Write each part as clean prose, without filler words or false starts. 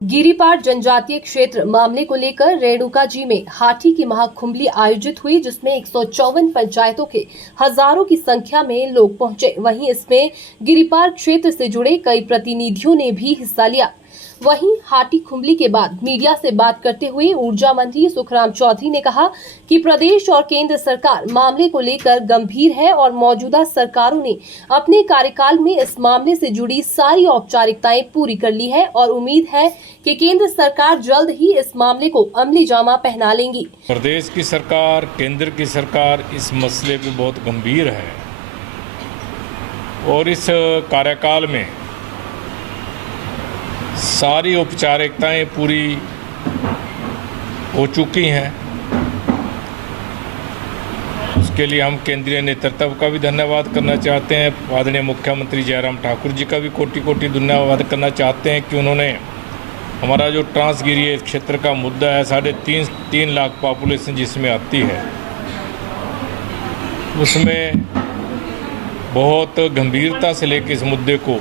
गिरिपार जनजातीय क्षेत्र मामले को लेकर रेणुका जी में हाथी की महाकुंभली आयोजित हुई, जिसमें 154 पंचायतों के हजारों की संख्या में लोग पहुंचे। वहीं इसमें गिरिपार क्षेत्र से जुड़े कई प्रतिनिधियों ने भी हिस्सा लिया। वहीं हाथी खुम्बली के बाद मीडिया से बात करते हुए ऊर्जा मंत्री सुखराम चौधरी ने कहा कि प्रदेश और केंद्र सरकार मामले को लेकर गंभीर है और मौजूदा सरकारों ने अपने कार्यकाल में इस मामले से जुड़ी सारी औपचारिकताएं पूरी कर ली है और उम्मीद है कि केंद्र सरकार जल्द ही इस मामले को अमली जामा पहना लेंगी। प्रदेश की सरकार, केंद्र की सरकार इस मसले पे बहुत गंभीर है और इस कार्यकाल में सारी औपचारिकताएं पूरी हो चुकी हैं। उसके लिए हम केंद्रीय नेतृत्व का भी धन्यवाद करना चाहते हैं। आदरणीय मुख्यमंत्री जयराम ठाकुर जी का भी कोटि कोटि धन्यवाद करना चाहते हैं कि उन्होंने हमारा जो ट्रांसगिरीय क्षेत्र का मुद्दा है, 3.5 लाख पॉपुलेशन जिसमें आती है, उसमें बहुत गंभीरता से लेकर इस मुद्दे को,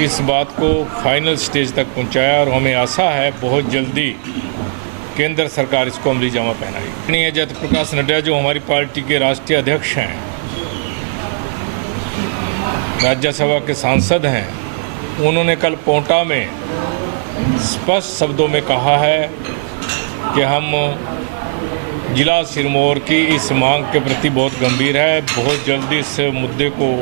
इस बात को फाइनल स्टेज तक पहुंचाया और हमें आशा है बहुत जल्दी केंद्र सरकार इसको अमली जामा पहनाएगी। जयंत प्रकाश नड्डा जो हमारी पार्टी के राष्ट्रीय अध्यक्ष हैं, राज्यसभा के सांसद हैं, उन्होंने कल पोंटा में स्पष्ट शब्दों में कहा है कि हम जिला सिरमौर की इस मांग के प्रति बहुत गंभीर है, बहुत जल्दी इस मुद्दे को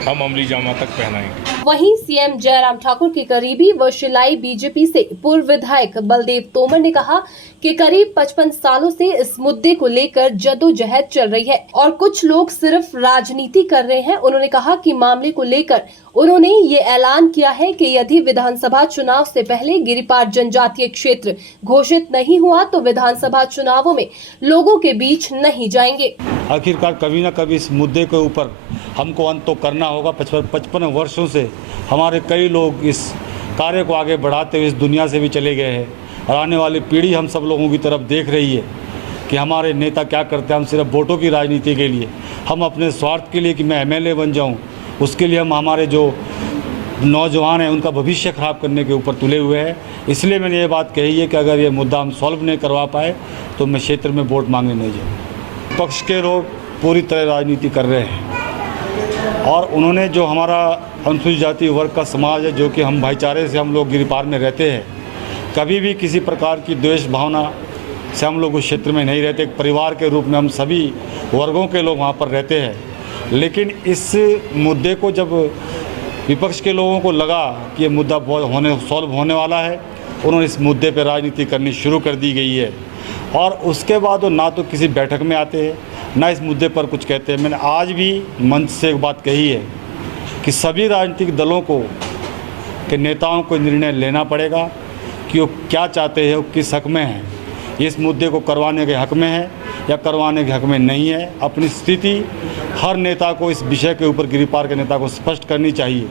हम अमली जामा तक पहनाएंगे। वहीं सीएम जयराम ठाकुर के करीबी व शिलाई बीजेपी से पूर्व विधायक बलदेव तोमर ने कहा कि करीब 55 सालों से इस मुद्दे को लेकर जद्दोजहद चल रही है और कुछ लोग सिर्फ राजनीति कर रहे हैं। उन्होंने कहा कि मामले को लेकर उन्होंने ये ऐलान किया है कि यदि विधानसभा चुनाव से पहले गिरिपार जनजातीय क्षेत्र घोषित नहीं हुआ तो विधानसभा चुनावों में लोगों के बीच नहीं जाएंगे। आखिरकार कभी न कभी इस मुद्दे के ऊपर हमको अंत तो करना होगा। 55 वर्षों से हमारे कई लोग इस कार्य को आगे बढ़ाते हुए इस दुनिया से भी चले गए हैं और आने वाली पीढ़ी हम सब लोगों की तरफ देख रही है कि हमारे नेता क्या करते हैं। हम सिर्फ वोटों की राजनीति के लिए, हम अपने स्वार्थ के लिए कि मैं एमएलए बन जाऊं, उसके लिए हम हमारे जो नौजवान हैं उनका भविष्य खराब करने के ऊपर तुले हुए हैं। इसलिए मैंने ये बात कही है कि अगर ये मुद्दा हम सॉल्व नहीं करवा पाए तो मैं क्षेत्र में वोट मांगने नहीं जाऊँ। पक्ष के लोग पूरी तरह राजनीति कर रहे हैं और उन्होंने जो हमारा अनुसूचित जाति वर्ग का समाज है, जो कि हम भाईचारे से हम लोग गिरिपार में रहते हैं, कभी भी किसी प्रकार की द्वेष भावना से हम लोग उस क्षेत्र में नहीं रहते। एक परिवार के रूप में हम सभी वर्गों के लोग वहाँ पर रहते हैं। लेकिन इस मुद्दे को जब विपक्ष के लोगों को लगा कि ये मुद्दा सॉल्व होने वाला है, उन्होंने इस मुद्दे पर राजनीति करनी शुरू कर दी गई है और उसके बाद वो ना तो किसी बैठक में आते हैं ना इस मुद्दे पर कुछ कहते हैं। मैंने आज भी मंच से एक बात कही है कि सभी राजनीतिक दलों को के नेताओं को निर्णय लेना पड़ेगा कि वो क्या चाहते हैं, वो किस हक में हैं, इस मुद्दे को करवाने के हक में है या करवाने के हक में नहीं है। अपनी स्थिति हर नेता को इस विषय के ऊपर, गिरिपार के नेता को स्पष्ट करनी चाहिए।